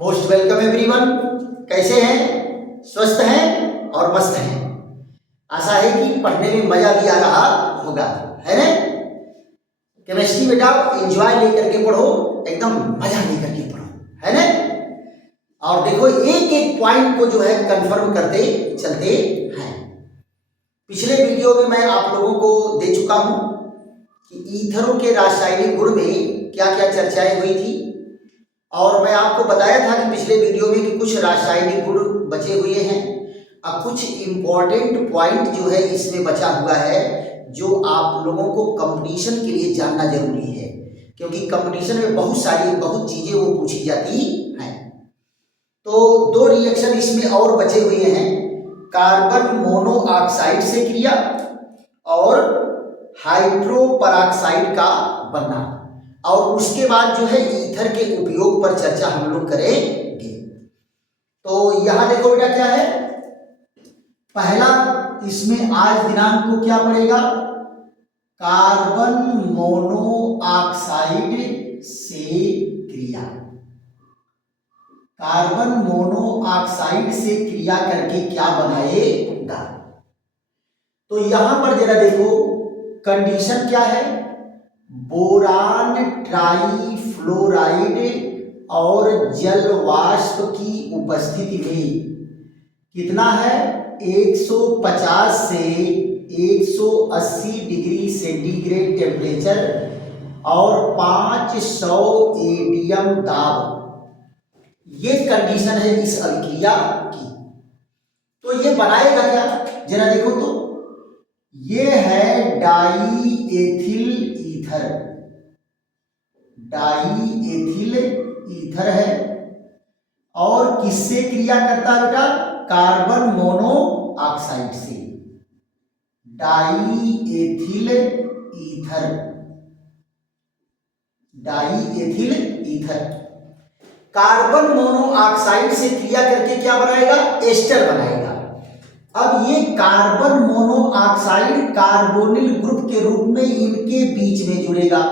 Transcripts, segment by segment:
Most welcome everyone. कैसे हैं? स्वस्थ हैं और मस्त हैं। आशा है कि पढ़ने में मजा भी आ रहा होगा, है ना? केमिस्ट्री बेटा एंजॉय लेकर के पढ़ो, एकदम मजा लेकर के पढ़ो, है ना? और देखो एक एक पॉइंट को जो है कंफर्म करते चलते हैं। पिछले वीडियो में मैं आप लोगों को दे चुका हूं कि ईथरों के रासायनिक गुण में क्या क्या चर्चाएं हुई थी, और मैं आपको बताया था कि पिछले वीडियो में कि कुछ रासायनिक गुण बचे हुए हैं। अब कुछ इंपॉर्टेंट पॉइंट जो है इसमें बचा हुआ है जो आप लोगों को कंपटीशन के लिए जानना जरूरी है, क्योंकि कंपटीशन में बहुत चीजें वो पूछी जाती हैं। तो दो रिएक्शन इसमें और बचे हुए हैं, कार्बन मोनोऑक्साइड से क्रिया और हाइड्रोपरऑक्साइड का बनना, और उसके बाद जो है ईथर के उपयोग पर चर्चा हम लोग करेंगे। तो यहां देखो बेटा क्या है, पहला इसमें आज दिनांक को क्या पड़ेगा, कार्बन मोनोऑक्साइड से क्रिया। कार्बन मोनोऑक्साइड से क्रिया करके क्या बनाएगा। तो यहां पर जरा देखो कंडीशन क्या है, बोरान ट्राइफ्लोराइड और जल वाष्प की उपस्थिति में कितना है, 150 से 180 डिग्री सेंटीग्रेड टेम्परेचर और 500 एटीएम दाब, ये कंडीशन है इस अभिक्रिया की। तो ये बनाएगा क्या, जरा देखो तो, ये है डाईएथिल ईथर। डाईएथिल ईथर है और किससे क्रिया करता है बेटा, कार्बन मोनोऑक्साइड से। Diethyl ether, diethyl ether carbon monoxide से क्रिया करके क्या बनाएगा, एस्टर बनाएगा। अब ये कार्बन मोनोऑक्साइड कार्बोनिल ग्रुप के रूप में इनके बीच में जुड़ेगा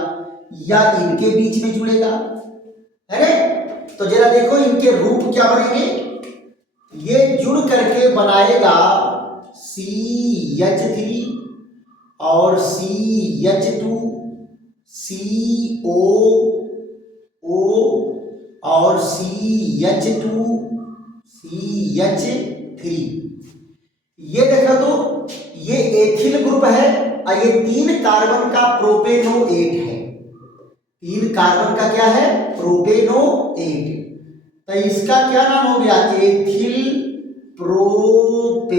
या इनके बीच में जुड़ेगा, है ना? तो जरा देखो इनके रूप क्या बनेंगे, ये जुड़ करके बनाएगा CH3 और CH2, COO और CH2, CH3। ये देखा तो ये एथिल ग्रुप है और ये 3 कार्बन का प्रोपेनोएट है। 3 कार्बन का क्या है, प्रोपेनोएट। तो इसका क्या नाम हो गया, एथिल प्रोपेनोएट।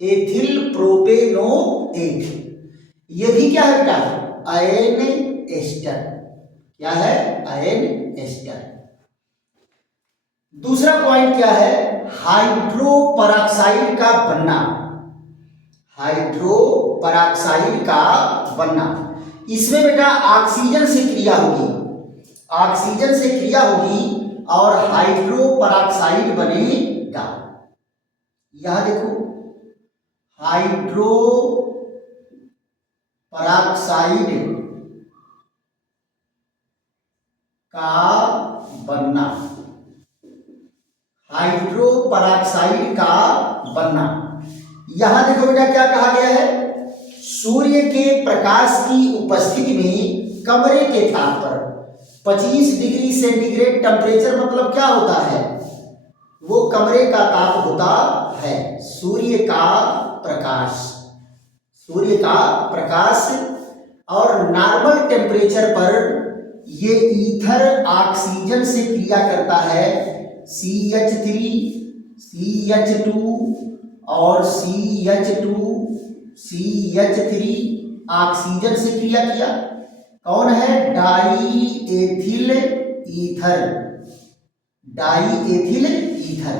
Ethyl propanoate. ये भी क्या है बेटा, आयन एस्टर। क्या है, आयन एस्टर। दूसरा पॉइंट क्या है, हाइड्रोपरऑक्साइड का बनना। हाइड्रोपरऑक्साइड का बनना, इसमें बेटा ऑक्सीजन से क्रिया होगी, ऑक्सीजन से क्रिया होगी और हाइड्रोपरऑक्साइड बनेगा। यहां देखो हाइड्रोपरऑक्साइड का बनना, हाइड्रोपरऑक्साइड का बनना। यहां देखो बेटा क्या कहा गया है, सूर्य के प्रकाश की उपस्थिति में कमरे के ताप पर 25 डिग्री सेंटीग्रेड टेम्परेचर, मतलब क्या होता है, वो कमरे का ताप होता है। सूर्य का प्रकाश, सूर्य का प्रकाश, और नॉर्मल टेम्परेचर पर ये ईथर ऑक्सीजन से क्रिया करता है, CH3, CH2 और CH2, CH3 ऑक्सीजन से क्रिया किया। कौन है, डाईएथिल ईथर। Diethyl ether.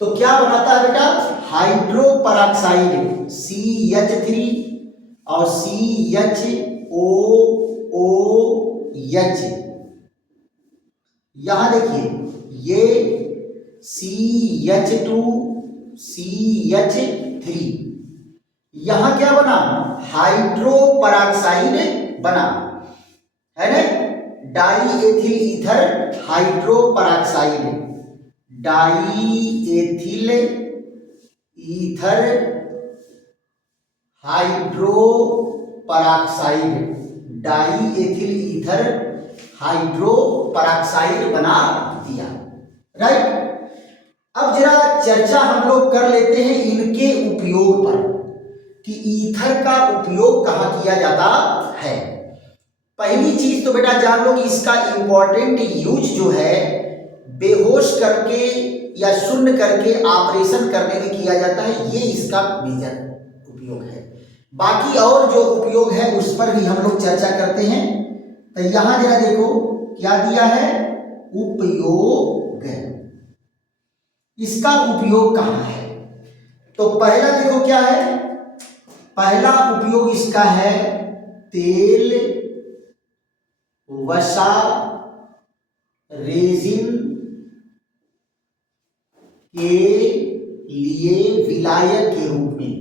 तो क्या बनाता है बेटा, हाइड्रोपरऑक्साइड CH3 और CHOOH। यहां देखिए ये CH2, CH3, यहां क्या बना, हाइड्रोपरऑक्साइड बना, है ना? Diethyl ether hydroperoxide, diethyl ether hydroperoxide, diethyl ether hydroperoxide बना दिया। राइट। अब जरा चर्चा हम लोग कर लेते हैं इनके उपयोग पर कि ईथर का उपयोग कहाँ किया जाता है। पहली चीज तो बेटा जान लो कि इसका इंपॉर्टेंट यूज जो है बेहोश करके या शून्य करके ऑपरेशन करने में किया जाता है, ये इसका मेजर उपयोग है। बाकी और जो उपयोग है उस पर भी हम लोग चर्चा करते हैं। तो यहां जरा देखो क्या दिया है, उपयोग। इसका उपयोग कहां है? तो पहला देखो क्या है, पहला उपयोग इसका है तेल, वसा, रेजिन के लिए विलायक के रूप में,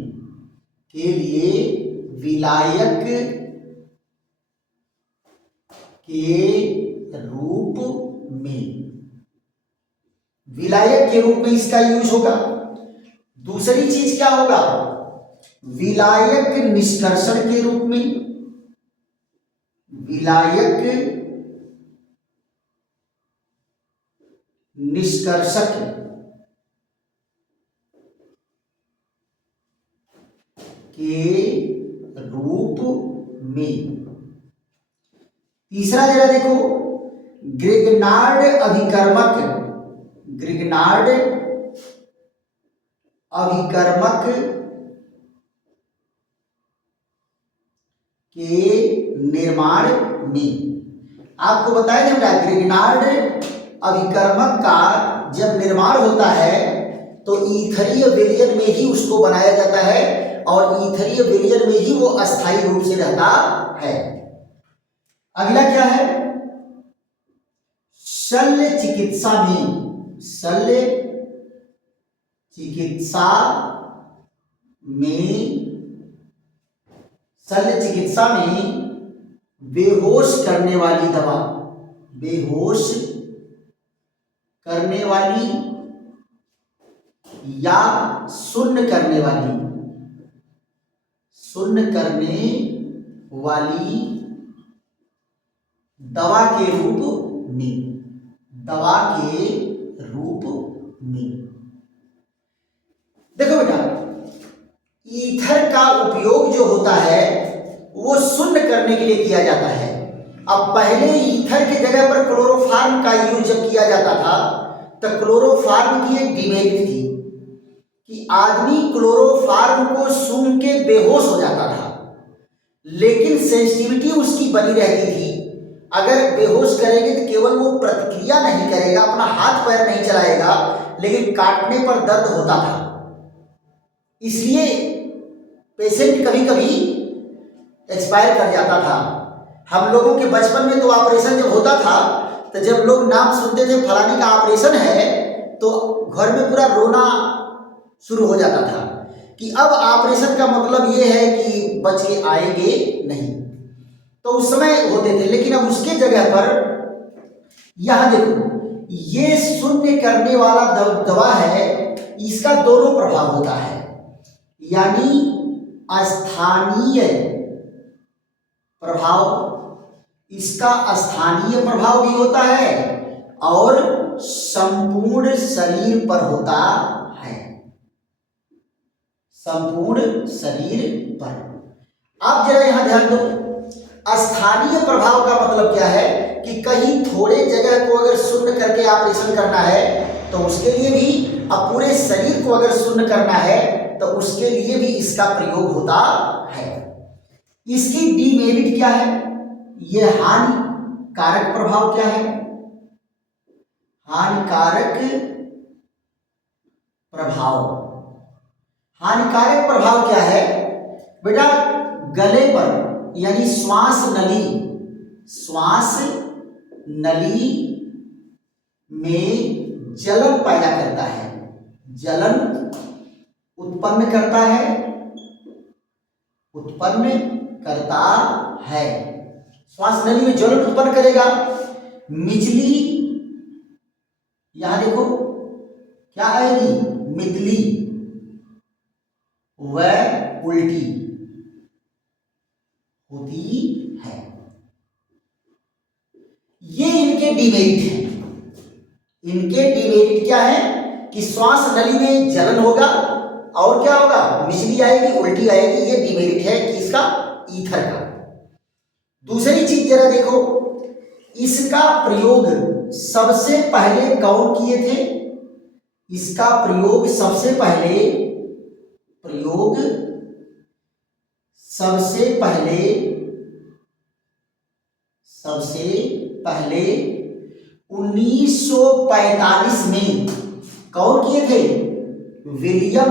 के लिए विलायक के रूप में, विलायक के रूप में इसका यूज होगा। दूसरी चीज क्या होगा, विलायक निष्कर्षण के रूप में, विलायक निष्कर्षक के रूप में। तीसरा जरा देखो, ग्रिग्नार्ड अभिकर्मक, ग्रिग्नार्ड अभिकर्मक के निर्माण में। आपको बताया था ग्रिग्नार्ड अभिकर्मक का जब निर्माण होता है तो ईथरीय विलयन में ही उसको बनाया जाता है और ईथरीय विलयन में ही वो अस्थायी रूप से रहता है। अगला क्या है, शल्य चिकित्सा में, शल्य चिकित्सा में, शल्य चिकित्सा में बेहोश करने वाली दवा, बेहोश करने वाली या शून्य करने वाली, शून्य करने वाली दवा के रूप में, दवा के रूप में। देखो बेटा, ईथर का उपयोग जो होता है वो शून्य करने के लिए किया जाता है। अब पहले ईथर की जगह पर क्लोरोफॉर्म का यूज जब किया जाता था तो क्लोरोफॉर्म की एक डिमेरिट थी कि आदमी क्लोरोफॉर्म को सूंघ के बेहोश हो जाता था, लेकिन सेंसिटिविटी उसकी बनी रहती थी। अगर बेहोश करेंगे तो केवल वो प्रतिक्रिया नहीं करेगा, अपना हाथ पैर नहीं चलाएगा, लेकिन काटने पर दर्द होता था। इसलिए पेशेंट कभी कभी एक्सपायर कर जाता था। हम लोगों के बचपन में तो ऑपरेशन जब होता था तो जब लोग नाम सुनते थे फलाने का ऑपरेशन है तो घर में पूरा रोना शुरू हो जाता था कि अब ऑपरेशन का मतलब ये है कि बच के आएंगे नहीं। तो उस समय होते थे, लेकिन अब उसके जगह पर यहां देखो ये शून्य करने वाला दवा है, इसका दोनों प्रभाव होता है, यानी स्थानीय प्रभाव, इसका स्थानीय प्रभाव भी होता है और संपूर्ण शरीर पर होता है, संपूर्ण शरीर पर। आप जरा यहां ध्यान दो, स्थानीय प्रभाव का मतलब क्या है कि कहीं थोड़े जगह को अगर शून्य करके ऑपरेशन करना है तो उसके लिए भी, अब पूरे शरीर को अगर शून्य करना है तो उसके लिए भी इसका प्रयोग होता है। इसकी डीमेरिट क्या है, यह हानिकारक प्रभाव क्या है, हानिकारक प्रभाव, हानिकारक प्रभाव क्या है बेटा, गले पर यानी श्वास नली, श्वास नली में जलन पैदा करता है, जलन उत्पन्न करता है, उत्पन्न करता है। श्वास नली में जलन उत्पन्न करेगा मिचली, यहां देखो क्या आएगी, मितली व उल्टी होती है। ये इनके डिमेरिट है। इनके डिमेरिट क्या है कि श्वास नली में जलन होगा और क्या होगा, मिचली आएगी, उल्टी आएगी। ये डिमेरिट है किसका, ईथर का। दूसरी चीज जरा देखो, इसका प्रयोग सबसे पहले कौन किए थे, इसका प्रयोग सबसे पहले 1945 में कौन किए थे, विलियम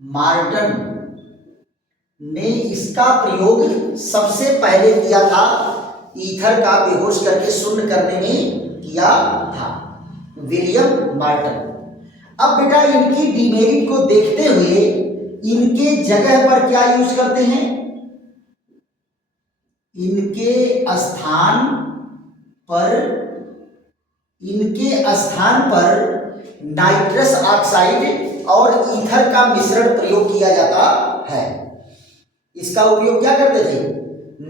मार्टन ने इसका प्रयोग सबसे पहले किया था, ईथर का बेहोश करके शून्य करने में किया था, विलियम मार्टन। अब बेटा इनकी डिमेरिट को देखते हुए इनके जगह पर क्या यूज करते हैं, इनके स्थान पर नाइट्रस ऑक्साइड और ईथर का मिश्रण प्रयोग किया जाता है। इसका उपयोग क्या करते थे,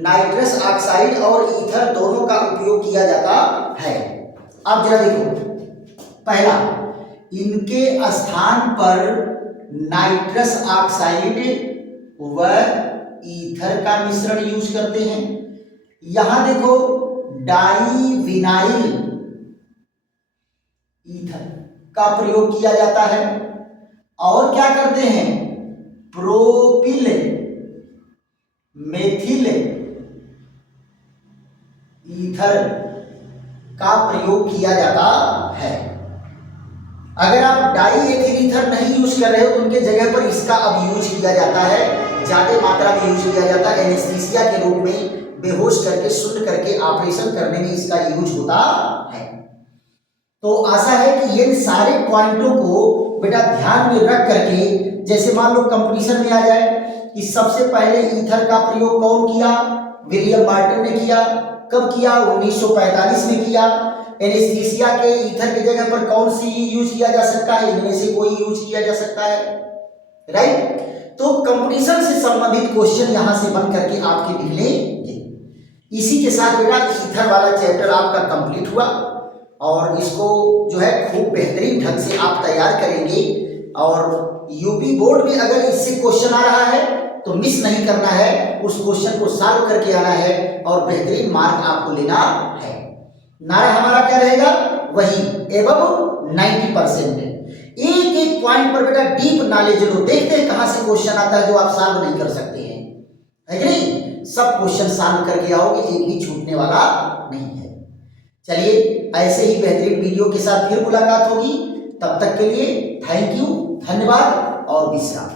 नाइट्रस ऑक्साइड और ईथर दोनों का उपयोग किया जाता है। अब जरा देखो, पहला, इनके स्थान पर नाइट्रस ऑक्साइड व ईथर का मिश्रण यूज करते हैं। यहां देखो डाईविनाइल ईथर का प्रयोग किया जाता है और क्या करते हैं, प्रोपिल मेथिल ईथर का प्रयोग किया जाता है। अगर आप डाई एथिल ईथर नहीं यूज कर रहे हो तो उनके जगह पर इसका अब यूज किया जाता है, ज्यादा मात्रा में यूज किया जाता है। एनेस्थीसिया के रूप में बेहोश करके शून्य करके ऑपरेशन करने में इसका यूज होता है। तो आशा है कि ये सारे पॉइंटों को बेटा ध्यान में रख करके, जैसे मान लो कंपटीशन में आ जाए कि सबसे पहले ईथर का प्रयोग कौन किया, विलियम मार्टन ने किया। कब किया, 1945 में किया। एनेस्थीसिया के ईथर की जगह पर कौन सी यूज किया जा सकता है, इनमें से कोई यूज किया जा सकता है, राइट। तो कंपटीशन से संबंधित क्वेश्चन यहां से बन करके आपके निकलेंगे। इसी के साथ बेटा ईथर वाला चैप्टर आपका कंप्लीट हुआ और इसको जो है खूब बेहतरीन ढंग से आप तैयार करेंगे। और यूपी बोर्ड में अगर इससे क्वेश्चन आ रहा है तो मिस नहीं करना है, उस क्वेश्चन को सॉल्व करके आना है और बेहतरीन मार्क आपको लेना है। नारा हमारा क्या रहेगा, वही एबव 90%। एक एक पॉइंट पर बेटा डीप नॉलेज लो, देखते हैं कहां से क्वेश्चन आता है जो आप सॉल्व नहीं कर सकते हैं, है कि नहीं। सब क्वेश्चन सॉल्व करके आओगे, एक भी छूटने वाला नहीं है। चलिए ऐसे ही बेहतरीन वीडियो के साथ फिर मुलाकात होगी, तब तक के लिए थैंक यू, धन्यवाद और विश्राम।